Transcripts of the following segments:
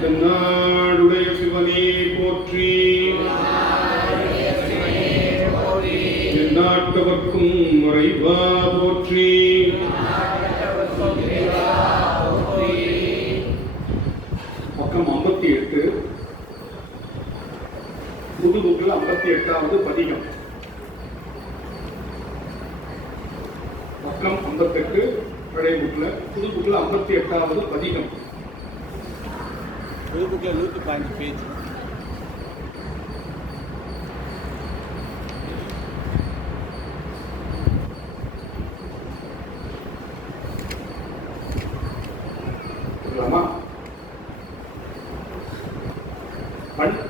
தென்னாடுடைய சிவனே போற்றி. தென்னாட்டவர்க்கும் முறைவா போற்றி. பக்கம் ஐம்பத்தி எட்டு புது புக்கில் ஐம்பத்தி எட்டாவது பதிகம். பக்கம் ஐம்பத்தெட்டு பழைய புக்கில் புது புக்கில் ஐம்பத்தி எட்டாவது பதிகம். புது புக்கில் நூற்றி பதினஞ்சு பேஜ்.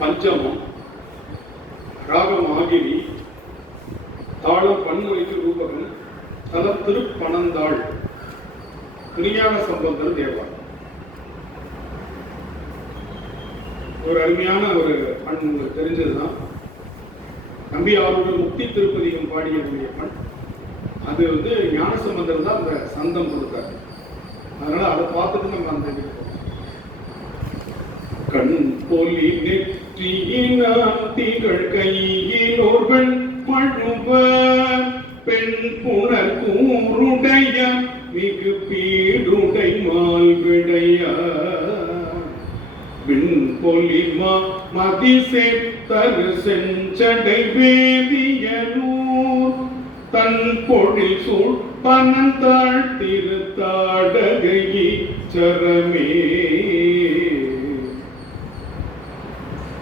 பஞ்சமம் திருப்பதிகம் அது வந்து ஞானசம்பந்தர் தான் அந்த சந்தம் கொடுத்தாரு. அதனால அதை பார்த்துட்டு நம்ம அந்த கண் பொலி நெற்றியினான் திகழ் கையில் ஒருவன் மழுவ பெண் புனர் கூருடைய மிகு பீடுடை மால்விடைய விண் பொலிமா மதிசேத்தரு செஞ்சடை வேதியனூர் தன் பொழில் சூழ் பனந்தாள் திருத்தாடகையை சரமே.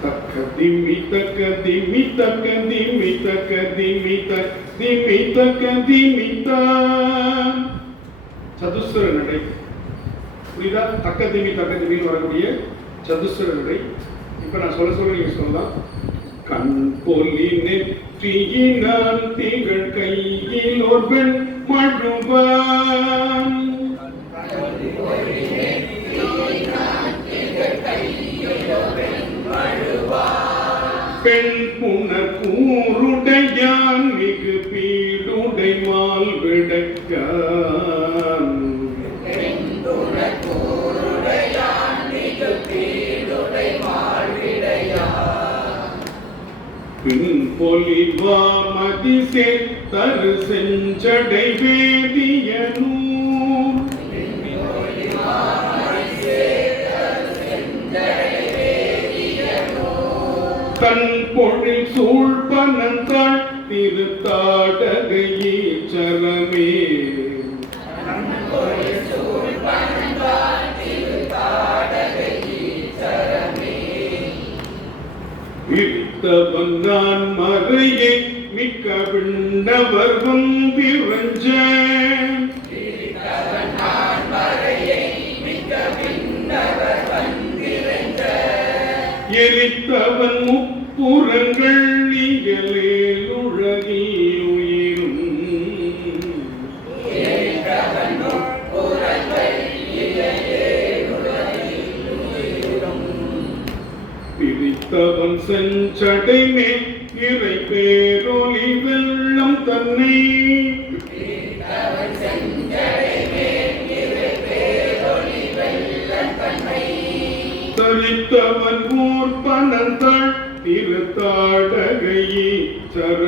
தக்க திம்மி தக்க திம்மி தக்க திம்மி தக்க திம்மி தக் திம்மி தக்க திம்மி சதுஸ்வர நடை. புரியுதா? தக்க திம்மி தக்க திம்மின்னு வரக்கூடிய சதுஸ்வர நடை. இப்ப நான் சொல்ல சொல்ல நீங்க சொல்லலாம். கண் பொலி நெற்றியினால் திகழ் கையில் ஒரு பெண் மழுவான். பெண் புனர் கூருடையான் மிகு பீடுடை மால் விடக்க சிவாமதி மதிசே செஞ்சடை வேதியனூர். தன் பொழில் சூழ்பனந்தாள் திருத்தாடகையே சரமே விரித்தவன் நான் மறையே மிக்க விண்ணவர் எரித்தவன் முப்புறங்கள் பிரித்தவன் செஞ்சடைமே இறை பேரொளி வெள்ளம் தன்னை. தரித்தவன் ஊர் பணந்தாள் திருத்தாடகையே சர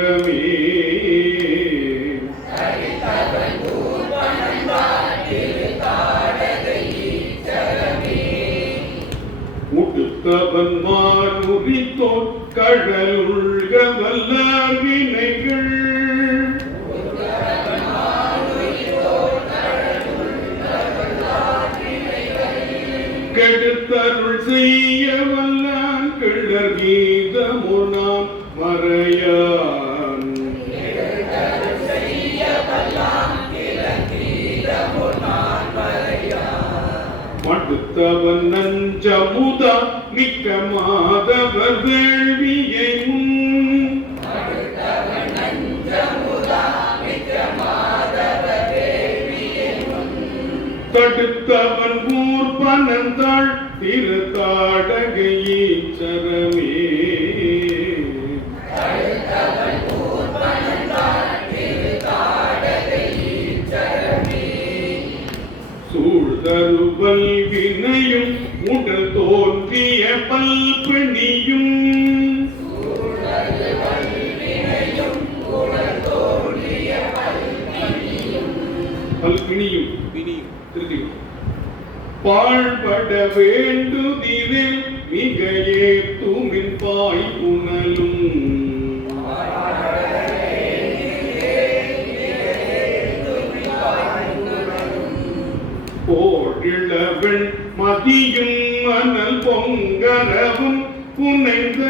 சரமே முடுத்தவன் மானுரித்தோர் கடலுள்க வல்லார் வினைகள். மிக்க மாதவர் வேள்வியை முன். தடுத்தவன் ஊர் பனந்தாள் திருத்தாடகையே தோன்றிய பல்பிணியும். பல்பிணியும். பிணியும். திருத்தியும் பாழ்பட வேண்டுதிரில் மிக ஏத்துமின் பாய் உணலும். போழிளவன் மதியும் மணல் பொங்கரவும் புனைந்த.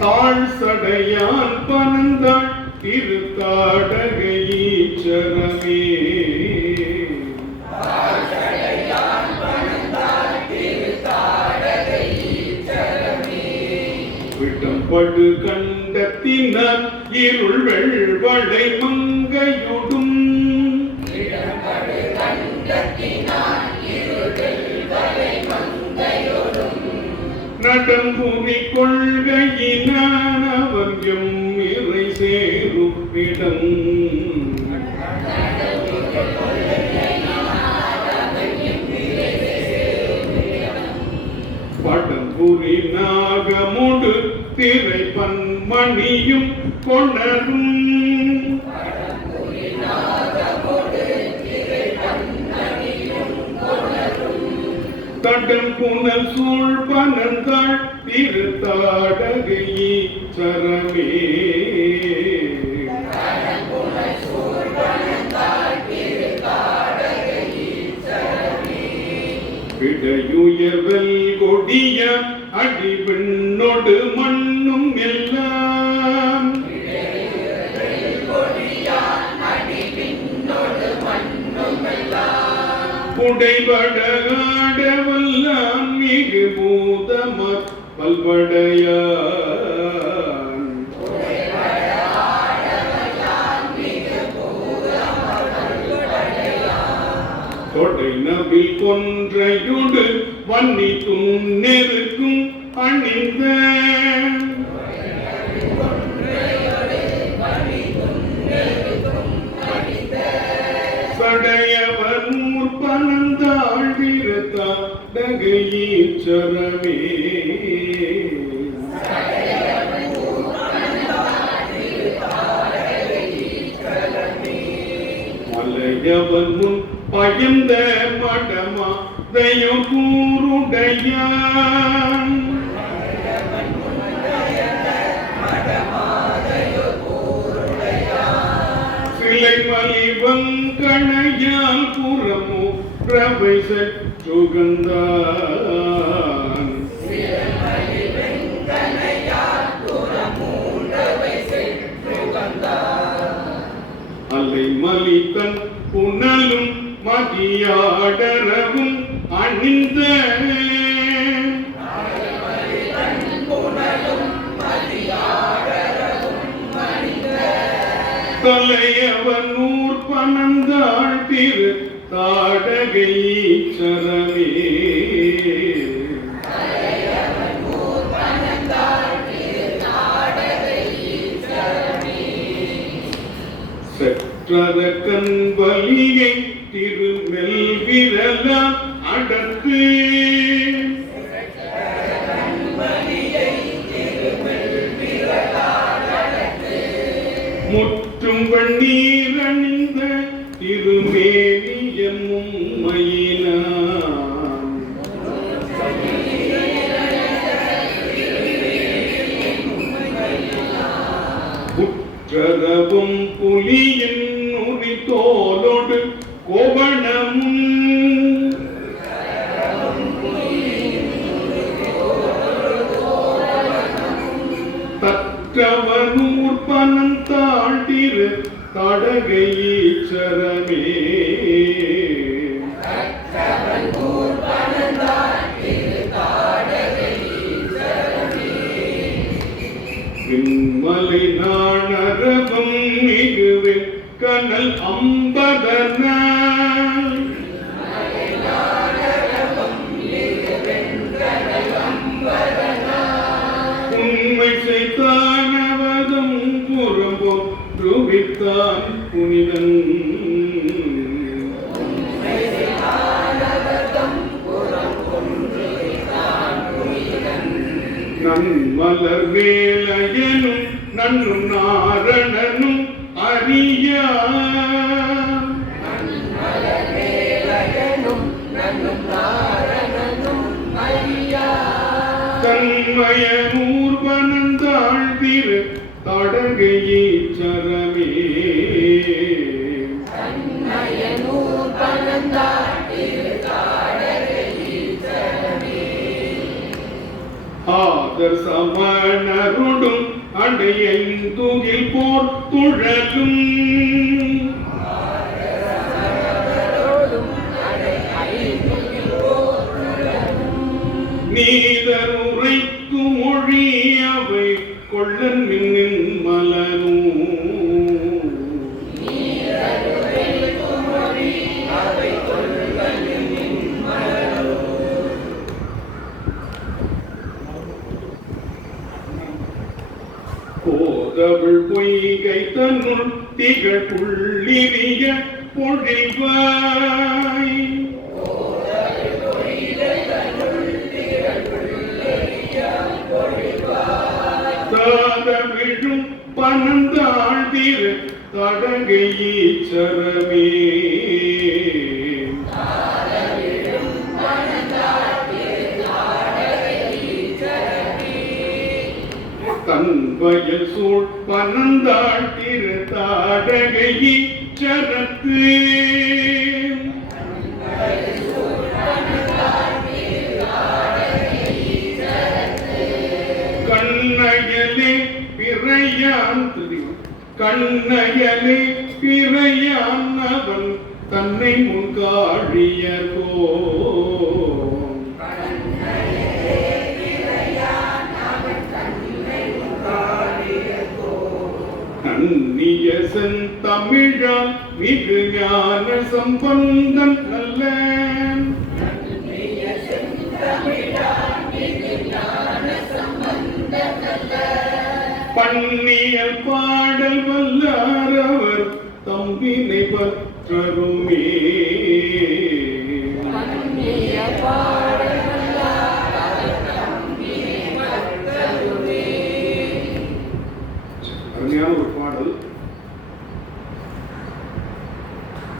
தாழ் சடையால் பனந்தாள் திருத்தாடகை ஈச்சரமே விட்டம்படு கண்டத்தினர் இருள் வெள்வளை மங்க நாடம் நடம்புரி கொள்கையினான் அவர் எம் இறை சேருப்பிடம். படம்புரி நாகமுடு திரை பன்மணியும் கொணரும் புனல் சூழ் பனந்தாள் திருத்தாடகை சரமே இடையுயர்வல் கொடிய அடிவெண்ணொடு மண்ணும் எல்லாம். உடைபட பல்வடையான் தொடை நபில் கொன்றையுடு வன்னி துண்ணெருக்கும் அணிந்த. சடையவர் முற்பனந்தாள் வீரத்தா டகையீச்சரமே எவனும் பகிர்ந்த மடமா தயம் கூருடையான் சிலை மலிவன் கணையால் புறமோ பிரபை சுகந்தான் அலை மலித்தன் புனலும் மதியாடரவும் அணிந்த. தலையவன் ஊர் திரு தாடகை சரமே செற்றத வலியை திருமெல் விரல அடத்து முற்றும் வெண்ணீர் அணிந்த திருமேனியன் உம்மையினான் உற்றரவும் புலியின் விண்மலை நாணரவம் மிகுவே கனல் அம்பதன உண்மை செய்தானவதும் ஒன்றுவித்தான் புனிதன். நன்மலர் நன்னும் நாரணனும் அறியா தன்மயனூர்வனந்தாள் தடங்கையே தடகையீச்சரமே ஆதர் சமணருடும் அடையந்துகில் போர் துழலும் நீதர் உரைக்கு மொழி அவை கொள்ளன் மின் பொறுத்தவள் பொய்கை தன்னுள் திகழ் புள்ளிவிய பொழிவாய். தாதவிழும் பனந்தாள் திரு தடகை ஈச்சரமே. வயல் சூழ் பனந்தாள் திரு தாடகை ஈச்சரத்து கண்ணயலே பிறையான் தெரியும் கண்ணயலே பிறையான் அவன் தன்னை முன்காழியர்கோ நன்னிய மிகு ஞான சம்பந்தன் நல்ல. பன்னியல் பாடல் வல்லாரவர் தம்பினை பற்றருமே.